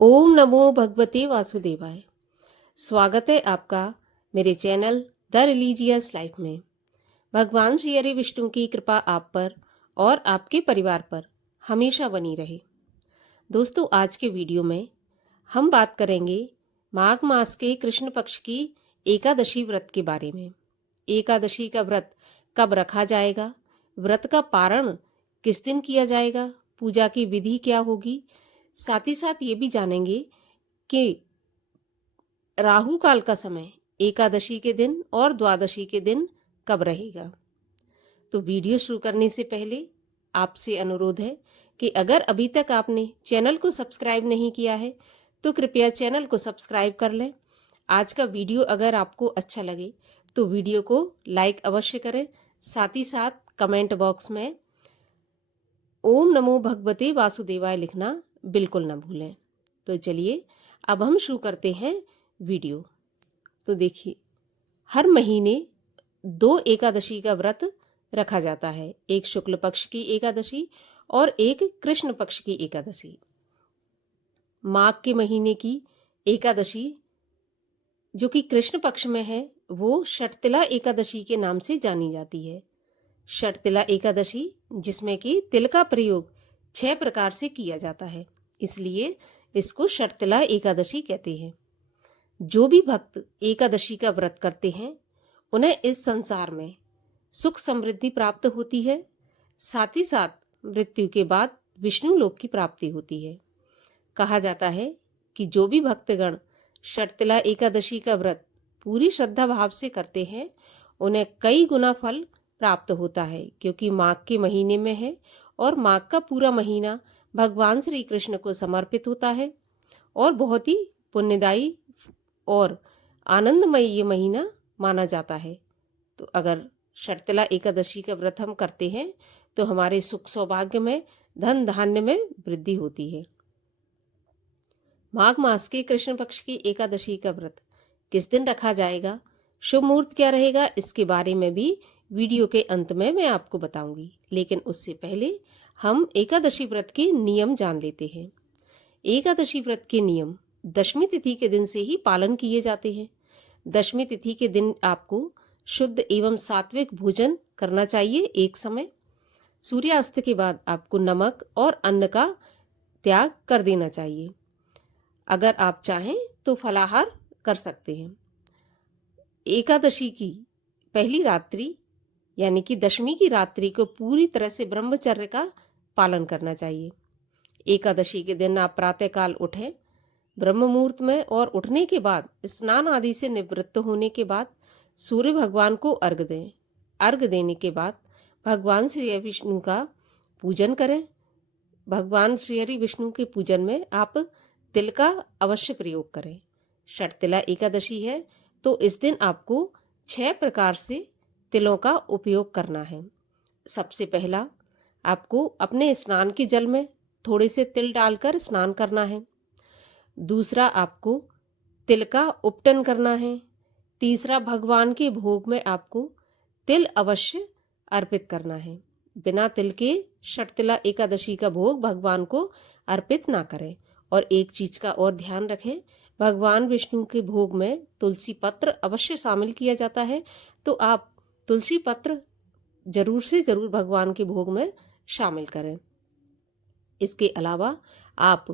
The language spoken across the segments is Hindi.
ओम नमो भगवते वासुदेवाय। स्वागत है आपका मेरे चैनल द रिलीजियस लाइफ में। भगवान श्री हरि विष्णु की कृपा आप पर और आपके परिवार पर हमेशा बनी रहे। दोस्तों, आज के वीडियो में हम बात करेंगे माघ मास के कृष्ण पक्ष की एकादशी व्रत के बारे में। एकादशी का व्रत कब रखा जाएगा, व्रत का पारण किस दिन किया जाएगा, पूजा की विधि क्या होगी, साथ ही साथ ये भी जानेंगे कि राहु काल का समय एकादशी के दिन और द्वादशी के दिन कब रहेगा। तो वीडियो शुरू करने से पहले आपसे अनुरोध है कि अगर अभी तक आपने चैनल को सब्सक्राइब नहीं किया है तो कृपया चैनल को सब्सक्राइब कर लें। आज का वीडियो अगर आपको अच्छा लगे तो वीडियो को लाइक अवश्य करें। साथ ही साथ कमेंट बॉक्स में ओम नमो भगवते वासुदेवाय लिखना बिल्कुल ना भूलें। तो चलिए अब हम शुरू करते हैं वीडियो। तो देखिए, हर महीने 2 एकादशी का व्रत रखा जाता है, एक शुक्ल पक्ष की एकादशी और एक कृष्ण पक्ष की एकादशी। माघ के महीने की एकादशी जो कि कृष्ण पक्ष में है वो षटतिला एकादशी के नाम से जानी जाती है। षटतिला एकादशी जिसमें कि तिल का प्रयोग 6 प्रकार से किया जाता है, इसलिए इसको षटतिला एकादशी कहते हैं। जो भी भक्त एकादशी का व्रत करते हैं उन्हें इस संसार में सुख समृद्धि प्राप्त होती है, साथ ही साथ मृत्यु के बाद विष्णु लोक की प्राप्ति होती है। कहा जाता है कि जो भी भक्तगण षटतिला एकादशी का व्रत पूरी श्रद्धा भाव से करते हैं उन्हें कई गुना फल प्राप्त होता है, क्योंकि माघ के महीने में है और माघ का पूरा महीना भगवान श्री कृष्ण को समर्पित होता है और बहुत ही पुण्यदायी और आनंदमय ये महीना माना जाता है। तो अगर षटतिला एकादशी का व्रत हम करते हैं तो हमारे सुख सौभाग्य में, धन धान्य में वृद्धि होती है। माघ मास के कृष्ण पक्ष की एकादशी का व्रत किस दिन रखा जाएगा, शुभ मुहूर्त क्या रहेगा, इसके बारे में भी वीडियो के अंत में मैं आपको बताऊंगी। लेकिन उससे पहले हम एकादशी व्रत के नियम जान लेते हैं। एकादशी व्रत के नियम दशमी तिथि के दिन से ही पालन किए जाते हैं। दशमी तिथि के दिन आपको शुद्ध एवं सात्विक भोजन करना चाहिए एक समय। सूर्यास्त के बाद आपको नमक और अन्न का त्याग कर देना चाहिए। अगर आप चाहें तो फलाहार कर सकते हैं। एकादशी की पहली रात्रि यानी कि दशमी की रात्रि को पूरी तरह से ब्रह्मचर्य का पालन करना चाहिए। एकादशी के दिन आप प्रातःकाल उठें ब्रह्म मुहूर्त में और उठने के बाद स्नान आदि से निवृत्त होने के बाद सूर्य भगवान को अर्घ्य दें। अर्घ्य देने के बाद भगवान श्री हरि विष्णु का पूजन करें। भगवान श्री हरि विष्णु के पूजन में आप तिल का अवश्य प्रयोग करें। षटतिला एकादशी है तो इस दिन आपको 6 प्रकार से तिलों का उपयोग करना है। सबसे पहला, आपको अपने स्नान के जल में थोड़े से तिल डालकर स्नान करना है। दूसरा, आपको तिल का उपटन करना है। तीसरा, भगवान के भोग में आपको तिल अवश्य अर्पित करना है। बिना तिल के षटतिला एकादशी का भोग भगवान को अर्पित ना करें। और एक चीज का और ध्यान रखें, भगवान विष्णु के भोग में तुलसी पत्र अवश्य शामिल किया जाता है, तो आप तुलसी पत्र जरूर से जरूर भगवान के भोग में शामिल करें। इसके अलावा आप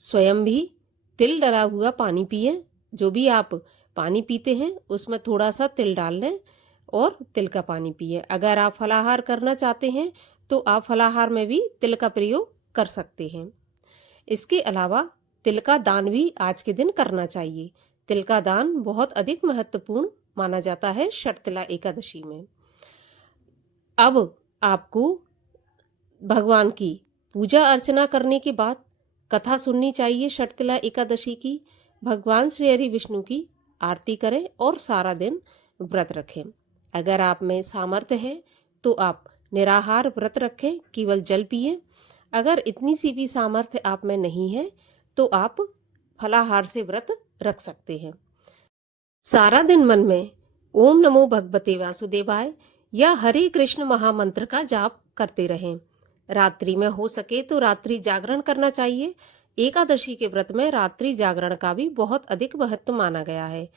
स्वयं भी तिल डला हुआ पानी पिएं। जो भी आप पानी पीते हैं उसमें थोड़ा सा तिल डाल लें और तिल का पानी पिएं। अगर आप फलाहार करना चाहते हैं तो आप फलाहार में भी तिल का प्रयोग कर सकते हैं। इसके अलावा तिल का दान भी आज के दिन करना चाहिए। तिल का दान बहुत अधिक महत्वपूर्ण माना जाता है षटतिला एकादशी में। अब आपको भगवान की पूजा अर्चना करने के बाद कथा सुननी चाहिए षटतिला एकादशी की। भगवान श्री हरि विष्णु की आरती करें और सारा दिन व्रत रखें। अगर आप में सामर्थ्य है तो आप निराहार व्रत रखें, केवल जल पिएं। अगर इतनी सी भी सामर्थ्य आप में नहीं है तो आप फलाहार से व्रत रख सकते हैं। सारा दिन मन में ओम नमो भगवते वासुदेवाय या हरे कृष्ण महामंत्र का जाप करते रहें। रात्रि में हो सके तो रात्रि जागरण करना चाहिए। एकादशी के व्रत में रात्रि जागरण का भी बहुत अधिक महत्व माना गया है।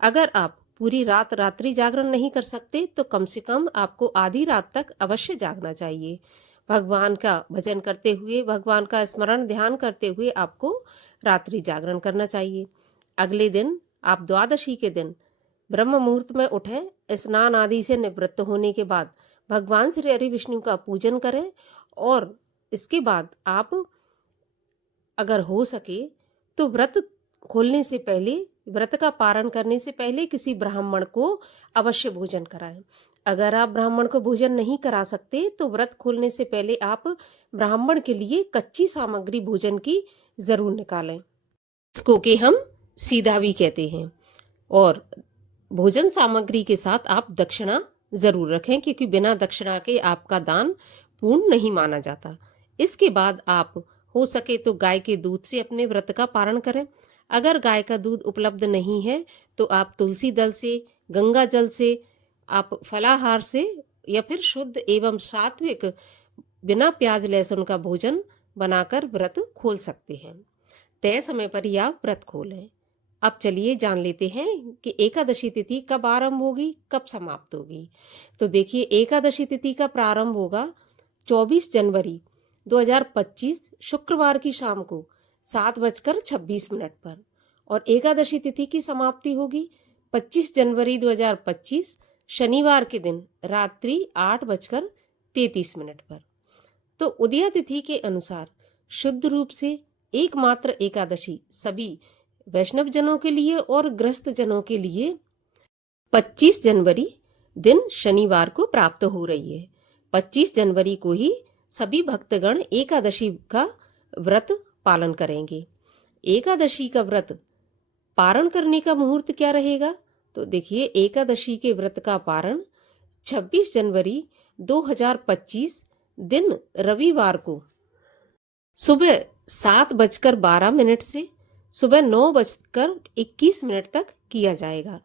अगर आप पूरी रात रात्रि जागरण नहीं कर सकते तो कम से कम आपको आधी रात तक अवश्य जागना चाहिए। भगवान का भजन करते हुए, भगवान का स्मरण ध्यान करते हुए आपको रात्रि जागरण करना चाहिए। अगले दिन आप द्वादशी के दिन ब्रह्म मुहूर्त में उठें, स्नान आदि से निवृत्त होने के बाद भगवान श्री हरि विष्णु का पूजन करें और इसके बाद आप अगर हो सके तो व्रत खोलने से पहले, व्रत का पारण करने से पहले किसी ब्राह्मण को अवश्य भोजन कराएं। अगर आप ब्राह्मण को भोजन नहीं करा सकते तो व्रत खोलने से पहले आप ब्राह्मण के लिए कच्ची सामग्री भोजन की जरूर निकालें, इसको कि हम सीधा भी कहते हैं। और भोजन सामग्री के साथ आप दक्षिणा जरूर रखें, क्योंकि बिना दक्षिणा के आपका दान पूर्ण नहीं माना जाता। इसके बाद आप हो सके तो गाय के दूध से अपने व्रत का पारण करें। अगर गाय का दूध उपलब्ध नहीं है तो आप तुलसी दल से, गंगा जल से, आप फलाहार से या फिर शुद्ध एवं सात्विक बिना प्याज लहसुन का भोजन बनाकर व्रत खोल सकते हैं। तय समय पर ही आप व्रत खोलें। अब चलिए जान लेते हैं कि एकादशी तिथि कब आरंभ होगी, कब समाप्त होगी। तो देखिए, एकादशी तिथि का प्रारंभ होगा 24 जनवरी 2025 शुक्रवार की शाम को 7:26 पर और एकादशी तिथि की समाप्ति होगी 25 जनवरी 2025 शनिवार के दिन रात्रि 8:33 पर। तो उदया तिथि के अनुसार शुद्ध रूप से एकमात्र एकादशी सभी वैष्णव जनों के लिए और गृहस्थ जनों के लिए 25 जनवरी दिन शनिवार को प्राप्त हो रही है। 25 जनवरी को ही सभी भक्तगण एकादशी का व्रत पालन करेंगे। एकादशी का व्रत पारण करने का मुहूर्त क्या रहेगा? तो देखिए, एकादशी के व्रत का पारण 26 जनवरी 2025 दिन रविवार को सुबह 7:12 से सुबह 9:21 तक किया जाएगा।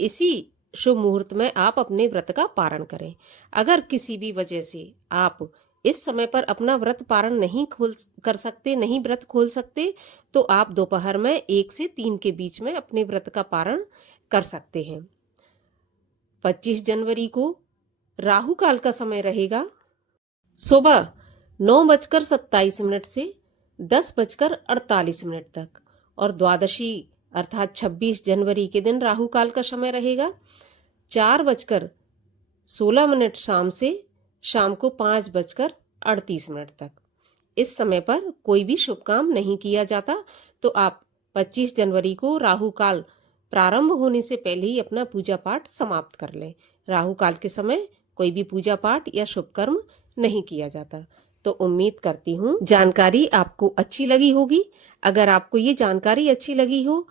इसी शुभ मुहूर्त में आप अपने व्रत का पारण करें। अगर किसी भी वजह से आप इस समय पर अपना व्रत पारण नहीं कर सकते, नहीं व्रत खोल सकते, तो आप दोपहर में 1 से 3 के बीच में अपने व्रत का पारण कर सकते हैं। 25 जनवरी को राहु काल का समय रहेगा सुबह 9:27 से 10:48 तक और द्वादशी अर्थात 26 जनवरी के दिन राहु काल का समय रहेगा 4:16 शाम से शाम को 5:38 तक। इस समय पर कोई भी शुभ काम नहीं किया जाता, तो आप 25 जनवरी को राहु काल प्रारंभ होने से पहले ही अपना पूजा पाठ समाप्त कर लें। राहु काल के समय कोई भी पूजा पाठ या शुभ कर्म नहीं किया जाता। तो उम्मीद करती हूँ जानकारी आपको अच्छी लगी होगी। अगर आपको ये जानकारी अच्छी लगी हो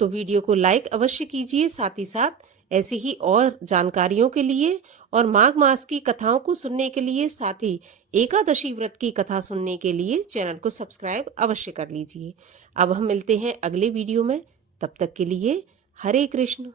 तो वीडियो को लाइक अवश्य कीजिए। साथ ही साथ ऐसी ही और जानकारियों के लिए और माघ मास की कथाओं को सुनने के लिए, साथ ही एकादशी व्रत की कथा सुनने के लिए चैनल को सब्सक्राइब अवश्य कर लीजिए। अब हम मिलते हैं अगले वीडियो में, तब तक के लिए हरे कृष्ण।